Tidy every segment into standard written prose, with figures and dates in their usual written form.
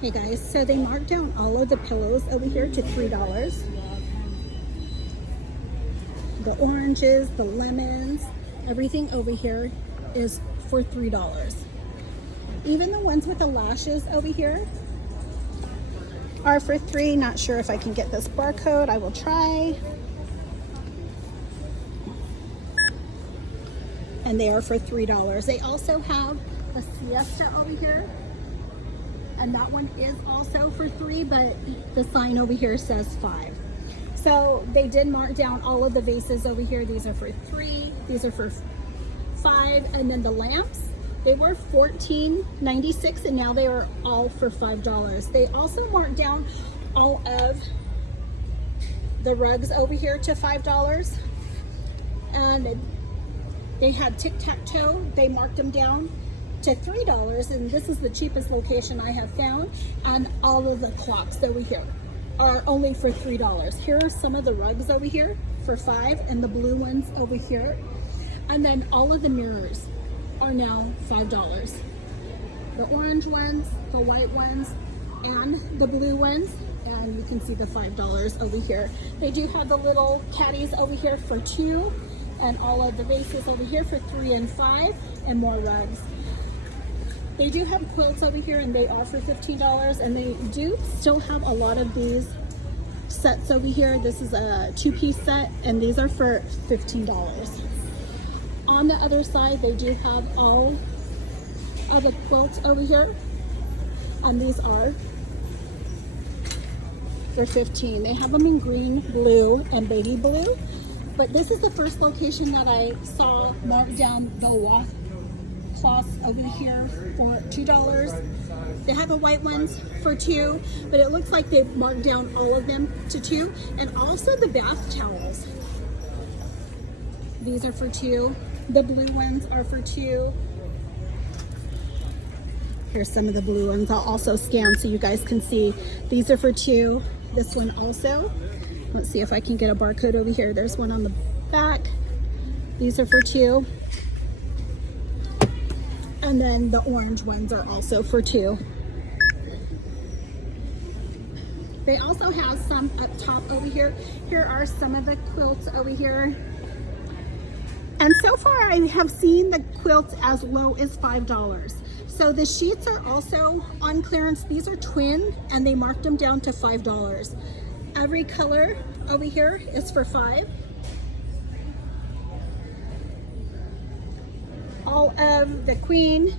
Hey guys, so they marked down all of the pillows over here to $3. The oranges, the lemons, everything over here is for $3. Even the ones with the lashes over here are for $3. Not sure if I can get this barcode. I will try. And they are for $3. They also have the siesta over here. And that one is also for $3, but the sign over here says $5. So they did mark down all of the vases over here. These are for $3, these are for $5, and then the lamps, they were $14.96, and now they are all for $5. They also marked down all of the rugs over here to $5, and they had tic-tac-toe. They marked them down to $3, and this is the cheapest location I have found. And all of the clocks over here are only for $3. Here are some of the rugs over here for $5, and the blue ones over here. And then all of the mirrors are now $5. The orange ones, the white ones, and the blue ones. And you can see the $5 over here. They do have the little caddies over here for $2, and all of the vases over here for $3 and $5, and more rugs. They do have quilts over here, and they are for $15, and they do still have a lot of these sets over here. This is a 2-piece set, and these are for $15. On the other side, they do have all of the quilts over here, and these are for $15. They have them in green, blue, and baby blue, but this is the first location that I saw marked down the washcloths over here for $2. They have the white ones for $2, but it looks like they marked down all of them to $2. And also the bath towels. These are for $2. The blue ones are for $2. Here's some of the blue ones. I'll also scan so you guys can see. These are for $2. This one also. Let's see if I can get a barcode over here. There's one on the back. These are for $2. And then the orange ones are also for $2. They also have some up top over here. Here are some of the quilts over here. And so far I have seen the quilts as low as $5. So the sheets are also on clearance. These are twin, and they marked them down to $5. Every color over here is for $5. All of the queen,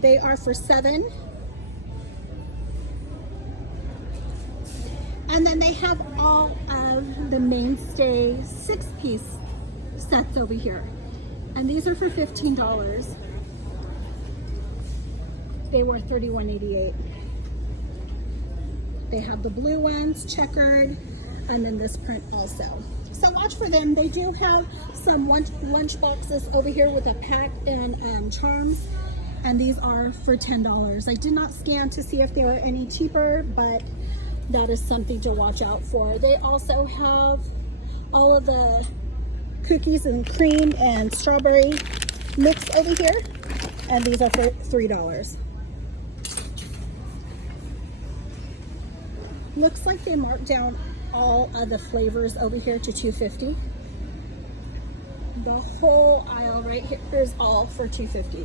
they are for $7. And then they have all of the mainstay 6-piece sets over here. And these are for $15. They were $31.88. They have the blue ones, checkered, and then this print also. So watch for them. They do have some lunch boxes over here with a pack and charms, and these are for $10. I did not scan to see if they were any cheaper, but that is something to watch out for. They also have all of the cookies and cream and strawberry mix over here, and these are for $3. Looks like they marked down all of the flavors over here to $2.50. The whole aisle right here is all for $2.50.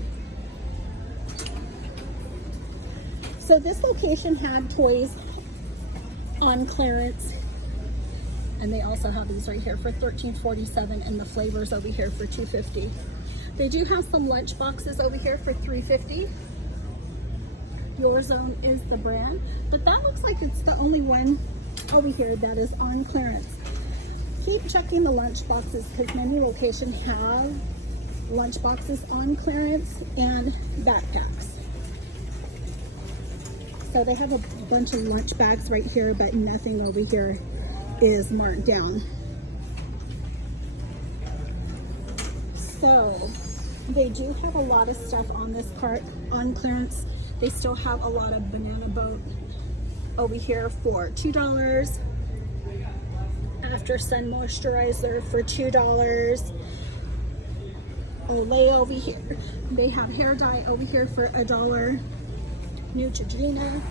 So this location had toys on clearance, and they also have these right here for $13.47, and the flavors over here for $2.50. They do have some lunch boxes over here for $3.50. Your Zone is the brand, but that looks like it's the only one over here that is on clearance. Keep checking the lunch boxes because many locations have lunch boxes on clearance and backpacks. So they have a bunch of lunch bags right here, but nothing over here is marked down. So they do have a lot of stuff on this cart on clearance. They still have a lot of banana boat over here for $2. After Sun moisturizer for $2. Olay over here. They have hair dye over here for $1. Neutrogena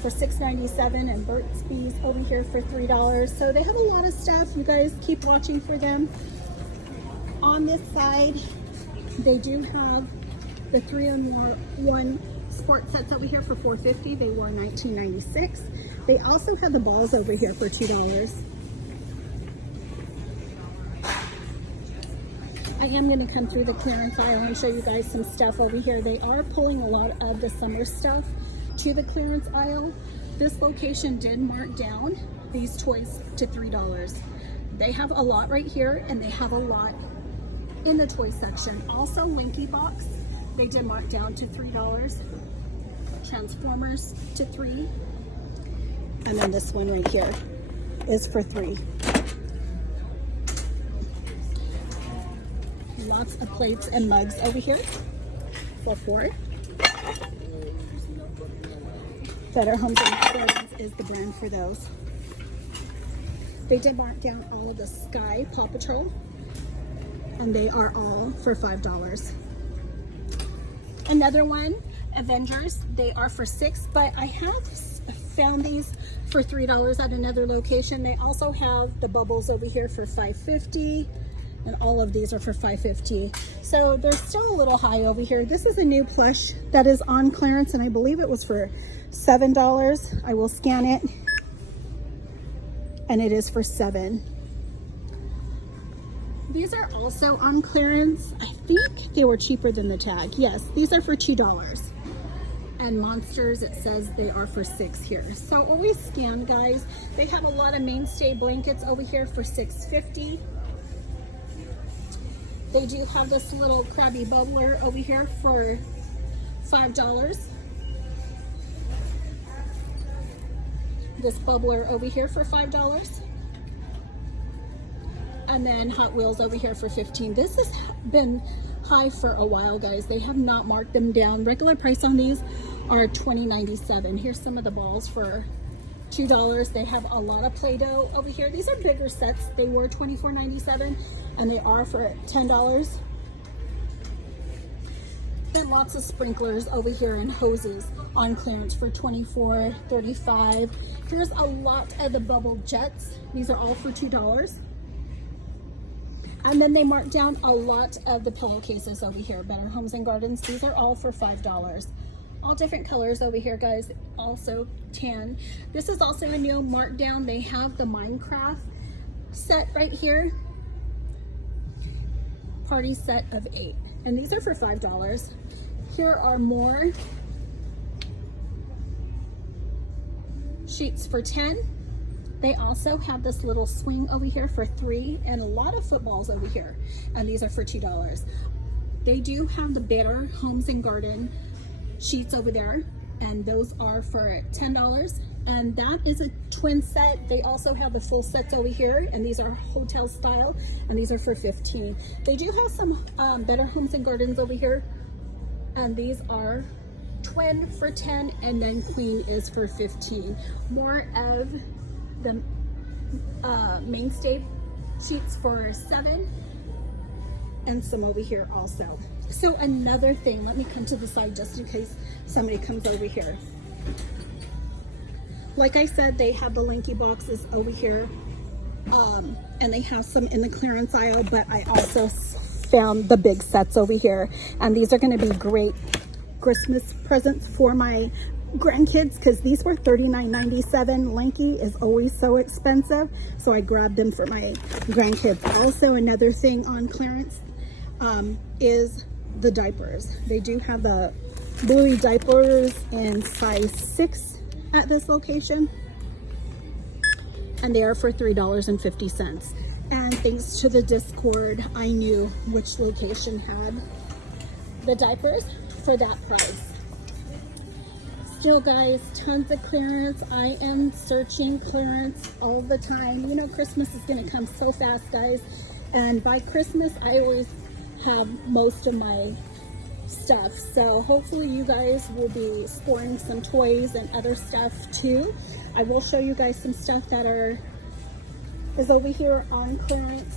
for $6.97 and Burt's Bees over here for $3. So they have a lot of stuff. You guys keep watching for them. On this side, they do have the 3-in-1 sport sets over here for $4.50. They were $19.96. They also have the balls over here for $2. I am going to come through the clearance aisle and show you guys some stuff over here. They are pulling a lot of the summer stuff to the clearance aisle. This location did mark down these toys to $3. They have a lot right here, and they have a lot in the toy section. Also, Linky Box, they did mark down to $3. Transformers to $3. And then this one right here is for $3. Lots of plates and mugs over here for $4. Better Homes and Gardens is the brand for those. They did mark down all of the Sky Paw Patrol, and they are all for $5. Another one, Avengers, they are for $6, but I have found these for $3 at another location. They also have the Bubbles over here for $5.50. And all of these are for $5.50. So they're still a little high over here. This is a new plush that is on clearance, and I believe it was for $7. I will scan it, and it is for $7. These are also on clearance. I think they were cheaper than the tag. Yes, these are for $2. And Monsters, it says they are for $6 here. So always scan, guys. They have a lot of mainstay blankets over here for $6.50. They do have this little Krabby Bubbler over here for $5. This bubbler over here for $5. And then Hot Wheels over here for $15. This has been high for a while, guys. They have not marked them down. Regular price on these are $20.97. Here's some of the balls for $2. They have a lot of Play-Doh over here. These are bigger sets. They were $24.97 and they are for $10. And lots of sprinklers over here and hoses on clearance for $24.35. Here's a lot of the bubble jets. These are all for $2. And then they marked down a lot of the pillowcases over here. Better Homes and Gardens. These are all for $5. All different colors over here, guys. Also tan. This is also a new markdown. They have the Minecraft set right here. Party set of 8. And these are for $5. Here are more sheets for $10. They also have this little swing over here for $3 and a lot of footballs over here. And these are for $2. They do have the Better Homes and Garden sheets over there, and those are for $10. And that is a twin set. They also have the full sets over here, and these are hotel style, and these are for $15. They do have some Better Homes and Gardens over here, and these are twin for $10, and then queen is for $15. More of the mainstay sheets for $7, and some over here also. So another thing, let me come to the side just in case somebody comes over here. Like I said, they have the Linky boxes over here, and they have some in the clearance aisle, but I also found the big sets over here, and these are going to be great Christmas presents for my grandkids because these were $39.97. Linky is always so expensive, so I grabbed them for my grandkids. Also, another thing on clearance is the diapers. They do have the Bluey diapers in size 6 at this location, and they are for $3.50. And thanks to the Discord, I knew which location had the diapers for that price. Still, guys, tons of clearance. I am searching clearance all the time. You know, Christmas is gonna come so fast, guys, and by Christmas I always have most of my stuff. So hopefully you guys will be scoring some toys and other stuff too. I will show you guys some stuff that is over here on clearance.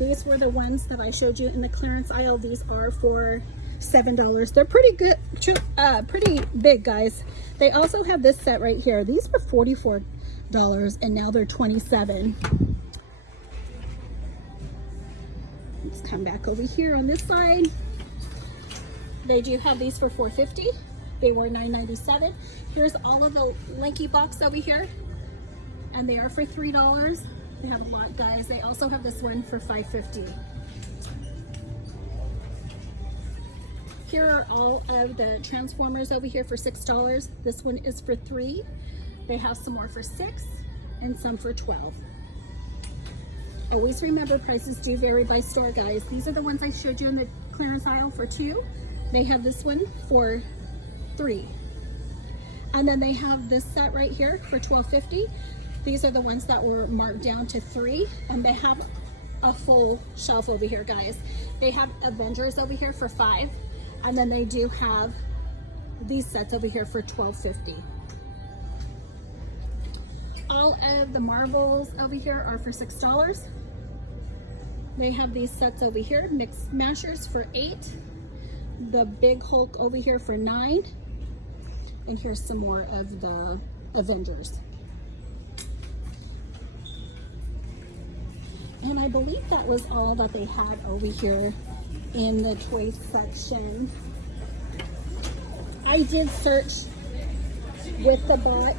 These were the ones that I showed you in the clearance aisle. These are for $7. They're pretty good, pretty big, guys. They also have this set right here. These were $44 and now they're $27. Let's come back over here on this side. They do have these for $4.50. They were $9.97. Here's all of the Linky box over here, and they are for $3. They have a lot, guys. They also have this one for $5.50. Here are all of the Transformers over here for $6. This one is for $3. They have some more for $6 and some for $12. Always remember, prices do vary by store, guys. These are the ones I showed you in the clearance aisle for $2. They have this one for $3. And then they have this set right here for $12.50. These are the ones that were marked down to $3, and they have a full shelf over here, guys. They have Avengers over here for $5, and then they do have these sets over here for $12.50. All of the Marvels over here are for $6. They have these sets over here, Mixed Mashers for $8. The Big Hulk over here for $9. And here's some more of the Avengers. And I believe that was all that they had over here in the toy section. I did search with the bot,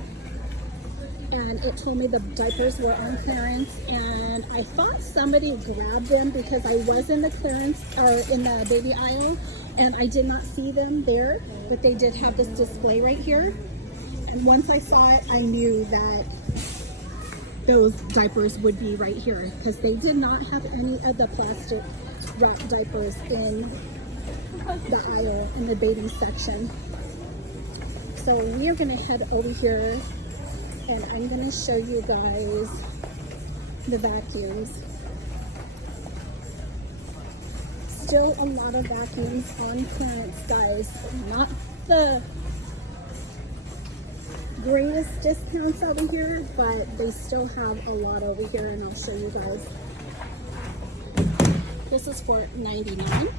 and it told me the diapers were on clearance, and I thought somebody grabbed them because I was in the clearance or in the baby aisle, and I did not see them there, but they did have this display right here. And once I saw it, I knew that those diapers would be right here, because they did not have any of the plastic wrap diapers in the aisle in the baby section. So we are going to head over here, and I'm going to show you guys the vacuums. Still a lot of vacuums on clearance, guys. Not the greatest discounts over here, but they still have a lot over here, and I'll show you guys. This is for $99.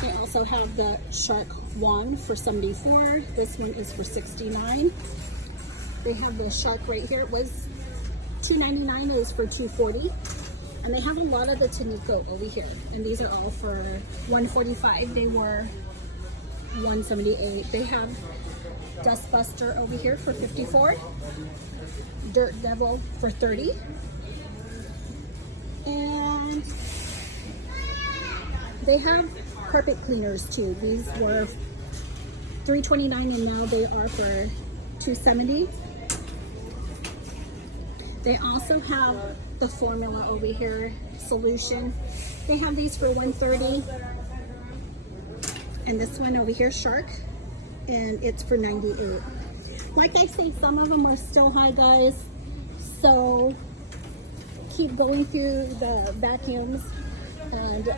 They also have the Shark wand for $74. This one is for $69. They have the Shark right here. It was $2.99. It was for $2.40. And they have a lot of the Tanico over here, and these are all for $145. They were $178. They have Dustbuster over here for $54. Dirt Devil for $30. And they have carpet cleaners too. These were $3.29 and now they are for $2.70. They also have the formula over here, solution. They have these for $1.30. And this one over here, Shark, and it's for $98. Like I say, some of them are still high, guys. So keep going through the vacuums and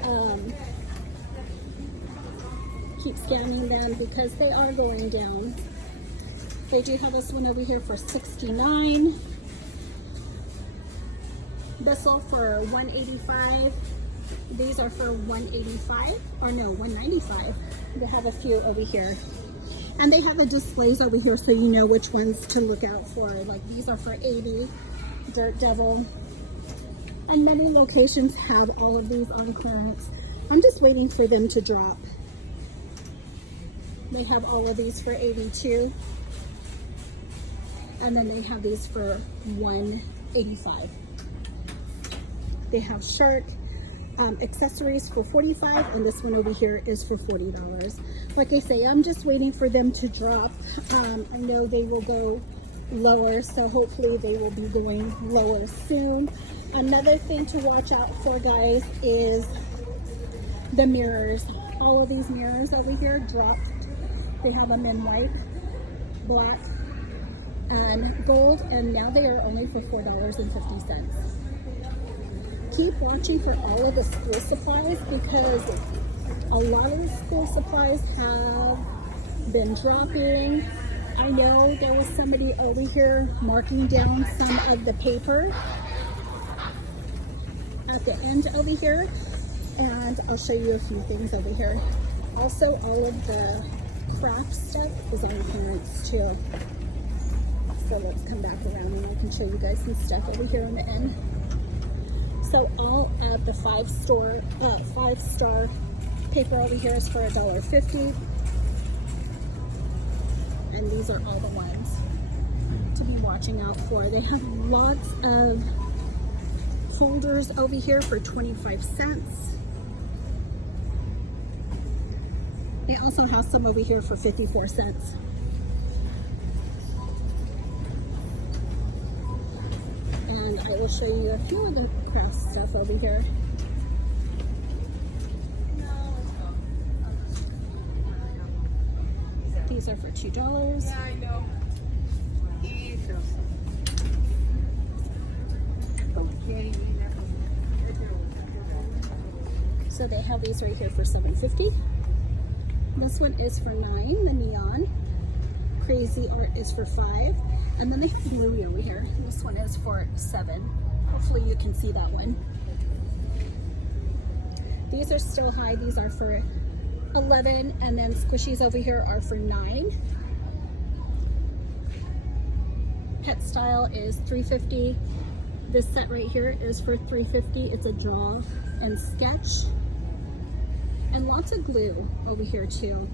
keep scanning them because they are going down. They do have this one over here for $69. Bissell for $185. These are for $185, or no, $195. They have a few over here. And they have the displays over here so you know which ones to look out for. Like these are for $80, Dirt Devil. And many locations have all of these on clearance. I'm just waiting for them to drop. They have all of these for $82. And then they have these for $185. They have Shark accessories for $45, and this one over here is for $40. Like I say, I'm just waiting for them to drop. I know they will go lower, so hopefully they will be going lower soon. Another thing to watch out for, guys, is the mirrors. All of these mirrors over here dropped. They have them in white, black, and gold, and now they are only for $4.50. Keep watching for all of the school supplies because a lot of the school supplies have been dropping. I know there was somebody over here marking down some of the paper at the end over here, and I'll show you a few things over here. Also, all of the craft stuff is on clearance too. So let's come back around and I can show you guys some stuff over here on the end. So all of the five-star paper over here is for $1.50. And these are all the ones to be watching out for. They have lots of holders over here for 25 cents. They also have some over here for 54 cents. And I will show you a few of the craft stuff over here. These are for $2. Yeah, I know. So they have these right here for $7.50. This one is for $9, the neon. Crazy Art is for $5. And then they have Bluey over here. This one is for $7. Hopefully you can see that one. These are still high. These are for $11, and then squishies over here are for $9. Pet Style is $3.50. This set right here is for $3.50. It's a draw and sketch. And lots of glue over here too.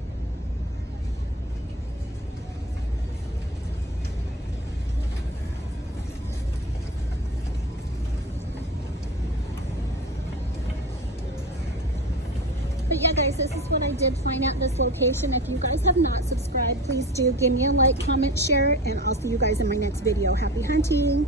But yeah guys, this is what I did find at this location. If you guys have not subscribed, please do give me a like, comment, share, and I'll see you guys in my next video. Happy hunting!